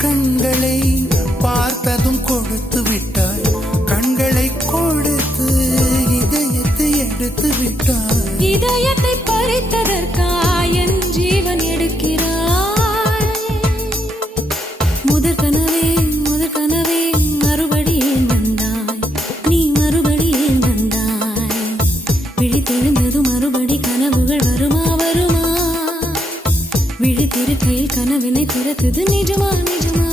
கண்களை பார்த்ததும் கொடுத்து விட்டாய், கண்களை கொடுத்து இதயத்தை எடுத்து விட்டாய். இதயத்தை பறித்ததற்காய் என் ஜீவன் எடுக்கிறாய். முதற் கனவே மறுபடியும் வந்தாய், நீ மறுபடியும் வந்தாய். விழித்தெழுந்தது மறுபடி கனவுகள் வருமா வருமா, விழித்திருக்கையில் கனவினை திறத்தது நிஜமா நிஜமா.